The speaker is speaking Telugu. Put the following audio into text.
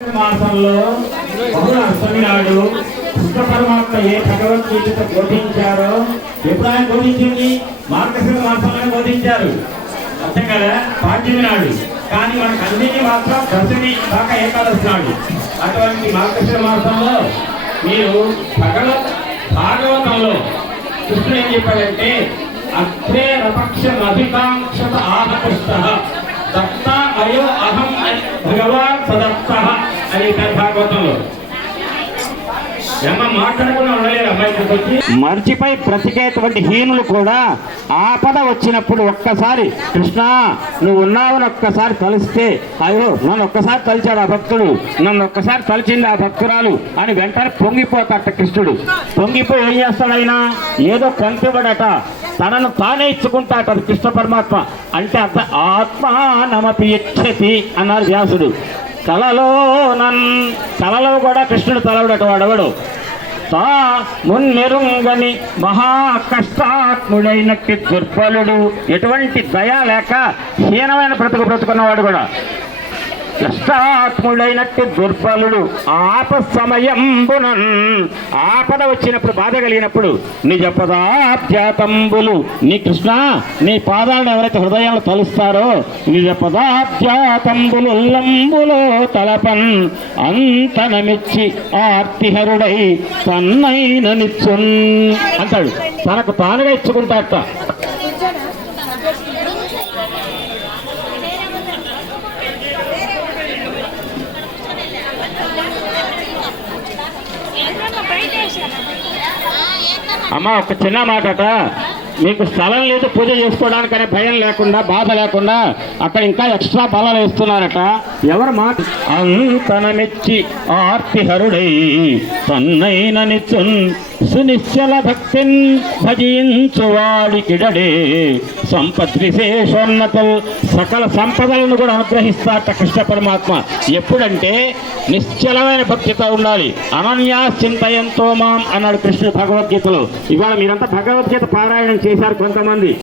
మాసంలో బహుళ అష్టమి నాడు కృష్ణ పరమాత్మ ఏ భగవద్గీత బోధించారో ఎప్పుడు ఆయన బోధించింది మార్గశిర మాసంలో బోధించారు. అర్థం కదా? పాఠ్యమి నాడు. కానీ మనకు అన్నిటి మాత్రం దశమి కాక ఏకాదశి నాడు. అటువంటి మార్గశిర మాసంలో మీరు భగవత్ భాగవతంలో కృష్ణుడు ఏం చెప్పాడంటే అగ్రే రపక్ష అధికాంక్షత ఆహకృష్ట దత్త భగవాన్ సదత్త అనే భాగవతంలో. మర్చిపై బ్రతికేటువంటి హీనులు కూడా ఆపద వచ్చినప్పుడు ఒక్కసారి కృష్ణ నువ్వు ఉన్నావని ఒక్కసారి కలిస్తే అయ్యో నన్ను ఒక్కసారి కలిచాడు ఆ భక్తుడు నన్ను ఒక్కసారి కలిచింది ఆ భక్తురాలు అని వెంటనే పొంగిపోతాట కృష్ణుడు. పొంగిపోయి ఏం చేస్తాడైనా? ఏదో కంపివడట తనను తానే ఇచ్చుకుంటాట కృష్ణ పరమాత్మ. అంటే అర్థ ఆత్మానమపి ఇచ్చతి అన్నారు వ్యాసుడు. కలలో నన్ కలలో కూడా కృష్ణుడు తలవడట వాడెవడు? తా మున్నెరుంగని మహా కష్టాత్ముడైనట్టి దుర్బలుడు. ఎటువంటి దయ లేక హీనమైన బ్రతుకు బ్రతుకున్నవాడు కూడా. నష్టాత్ముడైనట్టు దుర్బలుడు ఆప సమయంబునన్ ఆపద వచ్చినప్పుడు బాధ కలిగినప్పుడు నిజ పదాబ్జాతంబులు నీ కృష్ణ నీ పాదాలను ఎవరైతే హృదయంలో తలుస్తారో నిజ పదాబ్జాతంబులు లంబులో తలపన్. అంతనమిచ్చి ఆర్తిహరుడై తన్నైన నిచ్చున్ అంటాడు తనకు తానుగా ఇచ్చుకుంటాట అమ్మ ఒక చిన్న మాటట. మీకు స్థలం లేదు పూజ చేసుకోవడానికనే భయం లేకుండా బాధ లేకుండా అక్కడ ఇంకా ఎక్స్ట్రా బలాలు వేస్తున్నారట. ఎవరు మాట అంతనమెచ్చి ఆర్తిహరుడై తన్నైన నిచ్చున్ సునిశ్చల భక్తిన్ భజించువాడికిడడే సంపద్ విశేషోన్నతలు సకల సంపదలను కూడా అనుగ్రహిస్తారట కృష్ణ పరమాత్మ. ఎప్పుడంటే నిశ్చలమైన భక్తితో ఉండాలి. అనన్యా చింతయంతో మాం అన్నాడు కృష్ణుడు భగవద్గీతలో. ఇవాళ మీరంతా భగవద్గీత పారాయణం చేశారు కొంతమంది.